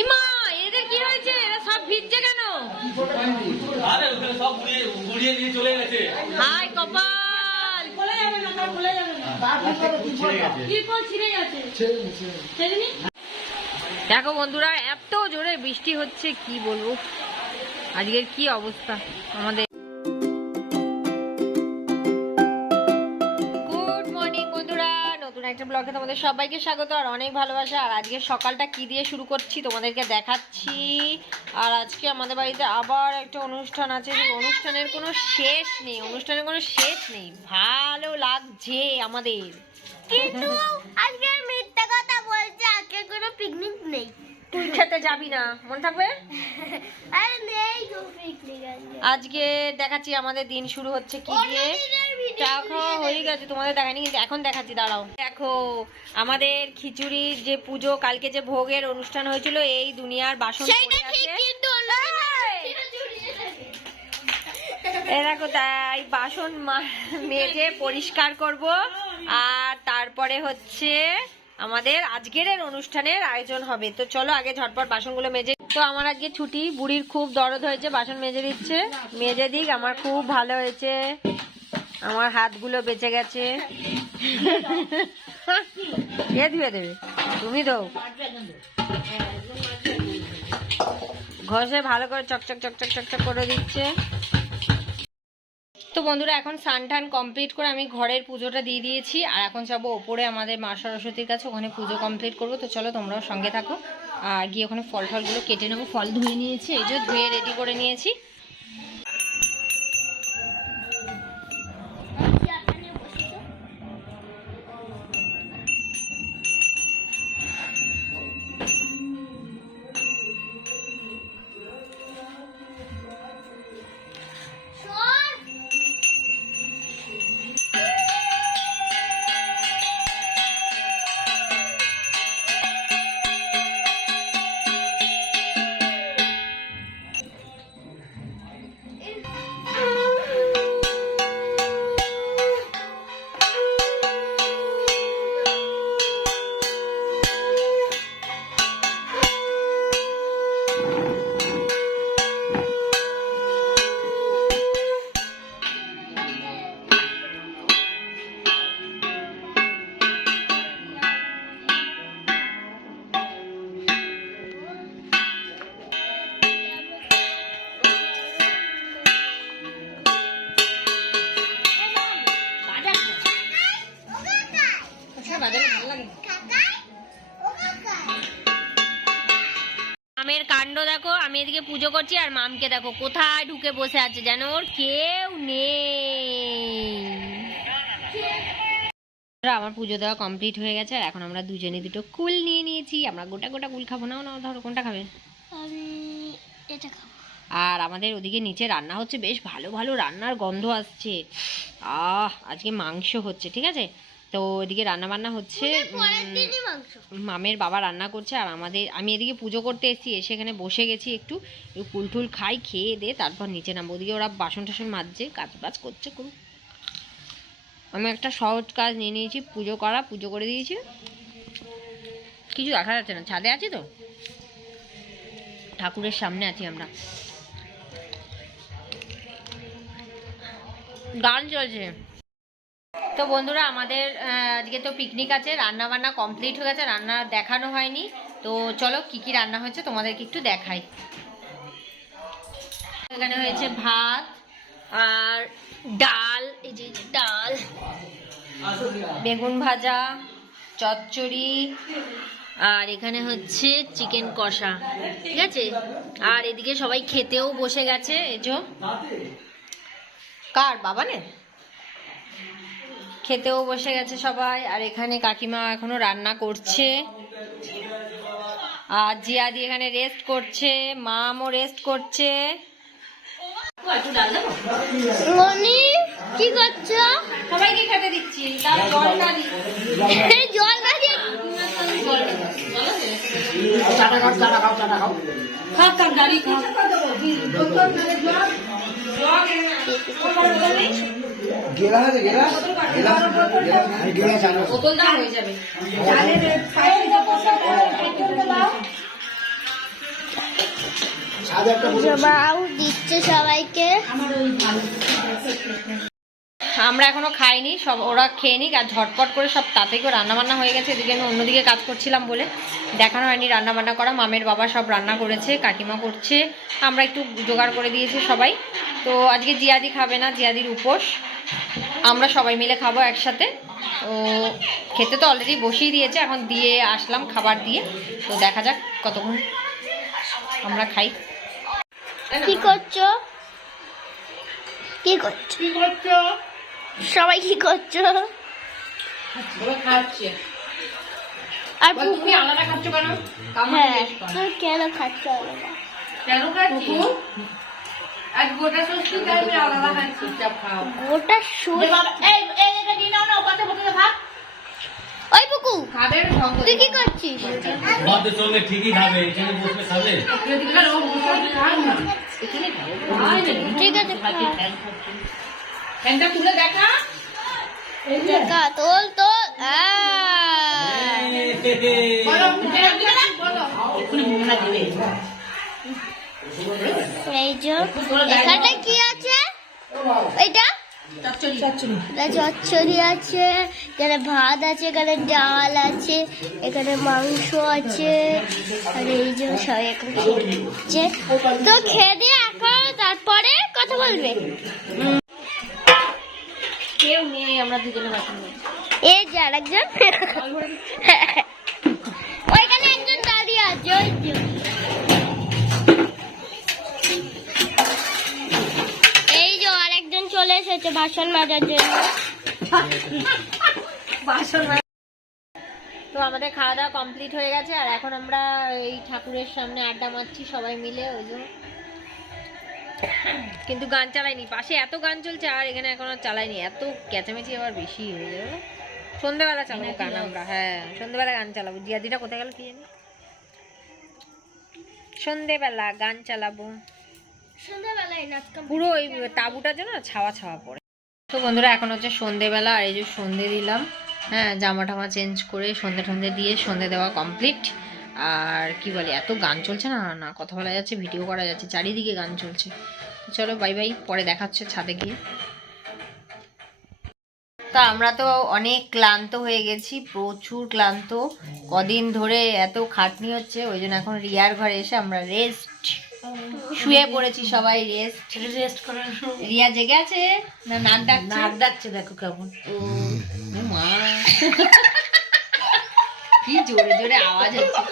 ইমা এদের কি হয়েছে? এরা সব ভিজছে কেন? আরে ওখানে সব গুড়িয়ে গুড়িয়ে নিয়ে চলে গেছে। হাই কপাল। খুলে যাবে না যাবে না। ত্রিপল ছিঁড়ে গেছে। ছেড়ে দেখো বন্ধুরা এত জোরে বৃষ্টি হচ্ছে কি বলব? আজকের কি অবস্থা আমাদের? একটা ব্লগে তোমাদের সবাইকে স্বাগত আর অনেক ভালোবাসা। আর আজকে সকালটা কি দিয়ে শুরু করছি তোমাদেরকে দেখাচ্ছি। আর আজকে আমাদের বাড়িতে আবার একটা অনুষ্ঠান আছে সেই অনুষ্ঠানের কোনো শেষ নেই অনুষ্ঠানের কোনো শেষ নেই। ভালো লাগছে আমাদের। কিন্তু আজকে মিথ্যা কথা বলছে আজকে কোনো পিকনিক নেই। তুই খেতে যাবি না মনে থাকবে? আরে নেই পিকনিক আজকে। দেখাচ্ছি আমাদের দিন শুরু হচ্ছে কি দিয়ে। চা খাওয়া হয়ে গেছে তোমাদের দেখানি কিন্তু এখন দেখাচ্ছি দাঁড়াও। দেখো আমাদের খিচুড়ির যে পুজো কালকে যে ভোগের অনুষ্ঠান হয়েছিল এই দুনিয়ার বাসন দেখো তাই বাসন মেজে পরিষ্কার করব। আর তারপরে হচ্ছে আমাদের আজকের অনুষ্ঠানের আয়োজন হবে। তো চলো আগে ঝটপট বাসনগুলো মেজে তো আমার আজকে ছুটি বুড়ির খুব দরদ হয়েছে বাসন মেজে দিচ্ছে। মেজে দিক আমার খুব ভালো হয়েছে। আমার হাতগুলো বেঁচে গেছে। কে ধুয়ে দেবে। তুমি দাও ঘষে ভালো করে চকচক চকচক চকচক করে দিচ্ছে। তো বন্ধুরা, এখন স্নান টান কমপ্লিট করে আমি ঘরের পুজোটা দিয়ে দিয়েছি। আর এখন যাব ওপরে আমাদের মা সরস্বতীর কাছে, ওখানে পুজো কমপ্লিট করব। তো চলো তোমরাও সঙ্গে থাকো। আর গিয়ে ওখানে ফল টলগুলো কেটে নেব। ফল ধুয়ে নিয়েছি, এই যে ধুয়ে রেডি করে নিয়েছি। মামের কাণ্ড দেখো আমি এদিকে পুজো করছি আর মামকে দেখো কোথায় ঢুকে বসে আছে যেন ওর কেউ নেই। আমার পুজো দেওয়া কমপ্লিট হয়ে গেছে আর এখন আমরা দুজনে দুটো কুল নিয়ে নিয়েছি। আমরা গোটা গোটা কুল খাব। না না ধরো কোনটা খাবে? আমি এটা খাব। আর আমাদের ওদিকে নিচে রান্না হচ্ছে বেশ ভালো ভালো রান্নার গন্ধ আসছে। আহ আজকে মাংস হচ্ছে ঠিক আছে? তো ওদিকে রান্না বান্না হচ্ছে মামের বাবা রান্না করছে আর আমাদের আমি এদিকে পুজো করতে এসেছি এসে এখানে বসে গেছি একটু একটু কুল টুল খাই খেয়ে দে তারপর নিচে নামবো। ওদিকে ওরা বাসন টাসন মাজছে কাজ বাজ করছে করুক আমি একটা সহজ কাজ নিয়ে নিয়েছি পুজো করা পুজো করে দিয়েছি। কিছু দেখা যাচ্ছে না ছাদে আছি তো? ঠাকুরের সামনে আছি আমরা। গান চলছে। তো বন্ধুরা, আমাদের আজকে তো পিকনিক আছে রান্না বান্না কমপ্লিট হয়ে গেছে, রান্না দেখানো হয়নি। তো চলো, কি কি রান্না হয়েছে তোমাদেরকে একটু দেখাই। এখানে হয়েছে ভাত আর ডাল, এই যে ডাল, বেগুন ভাজা, চচ্চড়ি, আর এখানে হচ্ছে চিকেন কষা, ঠিক আছে? আর এদিকে সবাই খেতেও বসে গেছে যে। কার বাবানে খেতেও বসে গেছে সবাই আর এখানে কাকিমা এখনও রান্না করছে। আর জিয়াদি এখানে রেস্ট করছে মামও রেস্ট করছে। মনি কি করছ? সবাইকে খেতে দিচ্ছি তার জলটা দিচ্ছি জল না দিয়ে খাও খাও গেলা আছে গেলা গেলা গেলা বোতলটা হয়ে যাবে। দিচ্ছে সবাইকে। আমরা এখনও খাইনি সব ওরা খেয়ে নিক আর ঝটপট করে সব তাতে করে রান্না বান্না হয়ে গেছে। এদিকে আমি অন্যদিকে কাজ করছিলাম বলে দেখানো হয়নি রান্না বান্না করা। মামের বাবা সব রান্না করেছে কাকিমা করছে। আমরা একটু জোগাড় করে দিয়েছি সবাই। তো আজকে জিয়াদি খাবে না জিয়াদির উপোস। আমরা সবাই মিলে খাব একসাথে। ও খেতে তো অলরেডি বসিয়ে দিয়েছে এখন দিয়ে আসলাম খাবার দিয়ে। তো দেখা যাক কতক্ষণ আমরা খাই। কি করছ? কি করছ? কি করছ? সবাই কি করছ? খাচ্ছে। আর তুমি আলাদা খাচ্ছ কেন? হ্যাঁ কেন খাচ্ছ আলাদা? কেন খাচ্ছি গোটা ষষ্ঠী টাইমে আলাদা খাচ্ছি চুপচাপ খাও। গোটা এই এই এটা নিয়ে নাও না ওপাশে বসে ভাত ওই বুকু খাবে তুই কি করছিস? বাদ দে ঠিকই খাবে এখানে বসে খাবে। ঠিক আছে ফ্যানটা তুলে দেখা দেখা তোল তোল। বলো বলো। এই যে এখানটা কি আছে? এটা? চচ্চড়ি আছে এখানে ভাত আছে এখানে ডাল আছে এখানে মাংস আছে আর এই যে সবাই এখন খেয়ে তো খেয়ে দিয়ে এখন তারপরে কথা বলবে। কেউ নেই আমরা দুজনে এই যে আরেকজন। বাসন মাজার জন্য। বাসন তো আমাদের খাওয়া দাওয়া কমপ্লিট হয়ে গেছে আর এখন আমরা এই ঠাকুরের সামনে আড্ডা মারছি সবাই মিলে ওই যে। কিন্তু গান চালাইনি। পাশে এত গান চলছে আর এখানে এখন আর চালাইনি। এত ক্যাচামেচি আবার বেশি হয়ে যাবে সন্ধ্যেবেলা চালাবো গান আমরা হ্যাঁ সন্ধ্যেবেলা গান চালাবো। জিয়াদিটা কোথায় গেল কি জানি? সন্ধেবেলা গান চালাবো। সন্ধ্যাবেলায় পুরো ওই তাঁবুটার জন্য ছাওয়া ছাওয়া পড়ে। তো বন্ধুরা, এখন হচ্ছে সন্ধেবেলা, আর এই যে সন্ধে দিলাম হ্যাঁ জামা টামা চেঞ্জ করে সন্ধে টন্ধে দিয়ে সন্ধে দেওয়া কমপ্লিট আর কি বলে, এত গান চলছে না না কথা বলা যাচ্ছে ভিডিও করা যাচ্ছে, চারিদিকে গান চলছে। চলো বাই বাই পরে দেখাচ্ছে ছাদে গিয়ে। তা আমরা তো অনেক ক্লান্ত হয়ে গেছি, প্রচুর ক্লান্ত। কদিন ধরে এত খাটনি হচ্ছে, ওই জন্য এখন রিয়ার ঘরে এসে আমরা রেস্ট শুয়ে পড়েছি সবাই রেস্ট রেস্ট করে রিয়া জেগে আছে না নাক ডাকছে? নাক ডাকছে দেখো কেমন। মা। কি জোরে জোরে আওয়াজ হচ্ছে।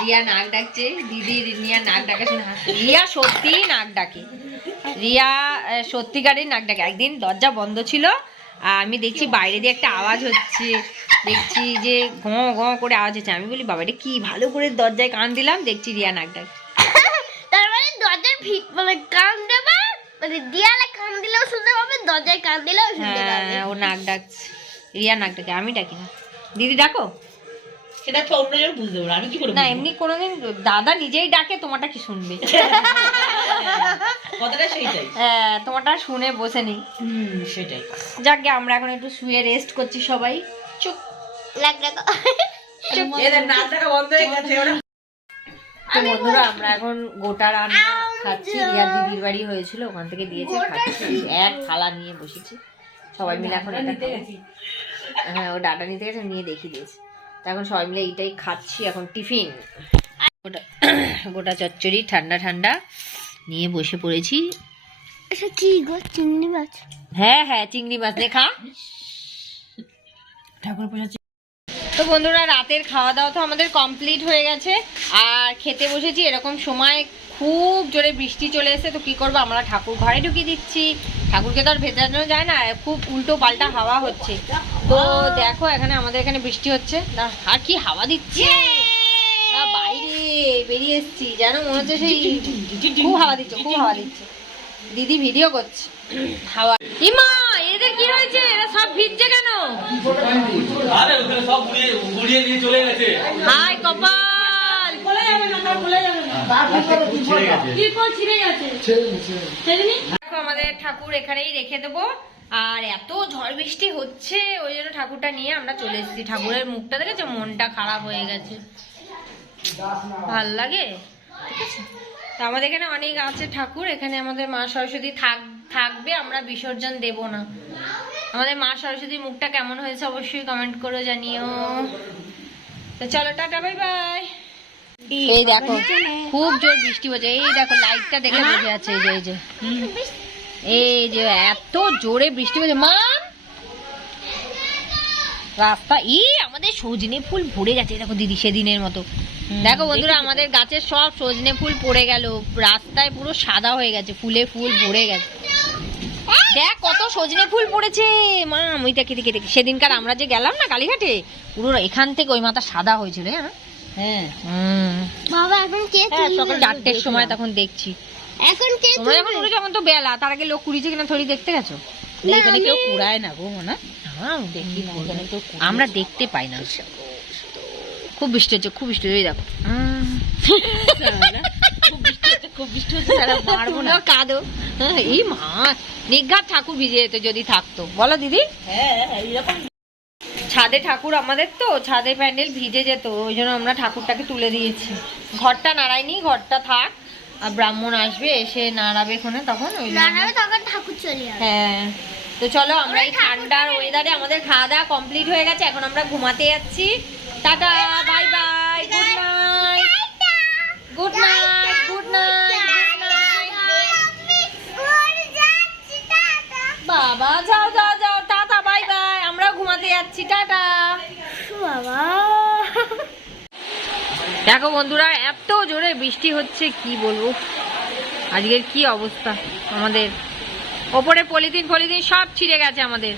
রিয়া নাক ডাকছে দিদি রিয়া নাক ডাকা শুনে হাসছে। রিয়া সত্যি নাক ডাকে। রিয়া আহ, সত্যিকারের নাক ডাকে। একদিন দরজা বন্ধ ছিল আর আমি দেখছি বাইরে দিয়ে একটা আওয়াজ হচ্ছে। দেখছি যে ঘঁ ঘঁ করে আওয়াজ হচ্ছে। আমি বলি বাবা এটা কি ভালো করে দরজায় কান দিলাম দেখছি রিয়া নাক ডাক তার দরজার মানে কান দেবা মানে দেয়ালে কান দিলেও শুনতে পাবে দরজায় কান দিলেও শুনতে পাবে। হ্যাঁ ও নাক ডাকছে। রিয়া নাক ডাকে আমি ডাকি না। দিদি ডাকো। সেটা তো অন্যজন বুঝতে পারবে আমি কি করে না এমনি কোনোদিন দাদা নিজেই ডাকে তোমারটা কি শুনবে? কথাটা সেইটাই। হ্যাঁ তোমারটা শুনে বসে নেই। হুম সেটাই। যাক গে, আমরা এখন একটু শুয়ে রেস্ট করছি সবাই। চুপ লাগ দেখো এদের নাচ দেখা বন্ধ হয়ে গেছে ওরা তো বন্ধুরা আমরা এখন গোটা রান্না খাচ্ছি। রিয়া দিদির বাড়ি হয়েছিল ওখান থেকে দিয়েছে খাচ্ছি। এক থালা নিয়ে বসেছি। সবাই মিলে এখন এটা হ্যাঁ ও ডাটা নিতে গেছে নিয়ে দেখিয়ে দিয়েছে। তো এখন সবাই মিলে এইটাই খাচ্ছি এখন টিফিন। গোটা গোটা চচ্চড়ি ঠান্ডা ঠান্ডা নিয়ে বসে পড়েছি। এটা কি গো? চিংড়ি মাছ? হ্যাঁ হ্যাঁ চিংড়ি মাছ দেখা ঠাকুর পূজা তো বন্ধুরা রাতের খাওয়া দাওয়া তো আমাদের কমপ্লিট হয়ে গেছে। আর খেতে বসেছি এরকম সময় খুব জোরে বৃষ্টি চলে এসে তো কি করব? আমরা ঠাকুর ঘরে ঢুকিয়ে দিচ্ছি। ঠাকুরকে তো আর ভেজানো যায় না খুব উল্টো পাল্টা হাওয়া হচ্ছে। তো দেখো এখানে আমাদের এখানে বৃষ্টি হচ্ছে। না আর কি হাওয়া দিচ্ছে? না বাইরে বেরিয়ে এসেছি যেন মনে হচ্ছে সেই খুব হাওয়া দিচ্ছে খুব হাওয়া দিচ্ছে। দিদি ভিডিও করছে। হাওয়া। ইমা এদের কি হয়েছে? এরা সব ভিজছে কেন? আরে ওখানে সব গুড়িয়ে নিয়ে চলে গেছে। হাই কপাল! আমাদের ঠাকুর এখানেই রেখে দেবো। আর এত ঝড় বৃষ্টি হচ্ছে ওই জন্য ঠাকুরটা নিয়ে আমরা চলে এসেছি। ঠাকুরের মুখটা দেখেছ মনটা খারাপ হয়ে গেছে। ভালো লাগে? ঠিক আছে? তো আমাদের এখানে অনেক আছে ঠাকুর। এখানে আমাদের মা সরস্বতী থাক থাকবে আমরা বিসর্জন দেব না। আমাদের মা সরস্বতীর মুখটা কেমন হয়েছে অবশ্যই কমেন্ট করে জানিও। তো চলো টাটা বাই বাই এই দেখো খুব জোর বৃষ্টি হচ্ছে। এই দেখো লাইটটা দেখে বোঝা যাচ্ছে এই যে এই যে। এই যে এত জোরে বৃষ্টি হচ্ছে। মা! রাস্তা ই আমাদের সজনে ফুল ভরে গেছে। দেখো দিদি সেদিনের মতো। দেখো বন্ধুরা আমাদের গাছের সব সজনে ফুল পড়ে গেল। রাস্তায় পুরো সাদা হয়ে গেছে ফুলে ফুল ভরে গেছে। দেখ কত সজনে ফুল পড়েছে। মা ওই দেখি দেখি দেখি। সেদিনকার আমরা যে গেলাম না কালীঘাটে পুরো এখান থেকে ওই মাথা সাদা হয়েছিল হ্যাঁ? বাবা এখন কে হ্যাঁ সকাল চারটের সময় তখন দেখছি। এখন কে তোমরা যখন তুলবে? উঠে যখন তো বেলা তার আগে লোক কুড়িছে কিনা থরি দেখতে গেছো? এখানে কেউ কুড়ায় না গো না হ্যাঁ দেখি না আমরা দেখতে পাই না। খুব বৃষ্টি হচ্ছে খুব বৃষ্টি এই দেখো উম। খুব বৃষ্টি হচ্ছে খুব বৃষ্টি হচ্ছে তারা মারবো না। কাঁদো। হ্যাঁ, এই মা নিঘাত ঠাকুর ভিজে যেত যদি থাকতো। বলো দিদি। হ্যাঁ এইরকম ছাদে ঠাকুর আমাদের তো ছাদে প্যান্ডেল ভিজে যেত ওই জন্য আমরা ঠাকুরটাকে তুলে দিয়েছি। ঘরটা নাড়াইনি ঘরটা থাক। আর ব্রাহ্মণ আসবে এসে নাড়াবে ওখানে তখন ওই ঠাকুর চলে হ্যাঁ। তো চলো আমরা এই ঠান্ডার ওয়েদারে আমাদের খাওয়া দাওয়া কমপ্লিট হয়ে গেছে এখন আমরা ঘুমাতে যাচ্ছি। Tata bye bye good night good night good night বাবা যাও যাও যাও টাটা বাই বাই আমরা ঘুমাতে যাচ্ছি টাটা বাবা দেখো বন্ধুরা, এত জোরে বৃষ্টি হচ্ছে, কি বলব? আজকের কি অবস্থা আমাদের? ওপরে পলিথিন ফলিথিন সব ছিঁড়ে গেছে আমাদের।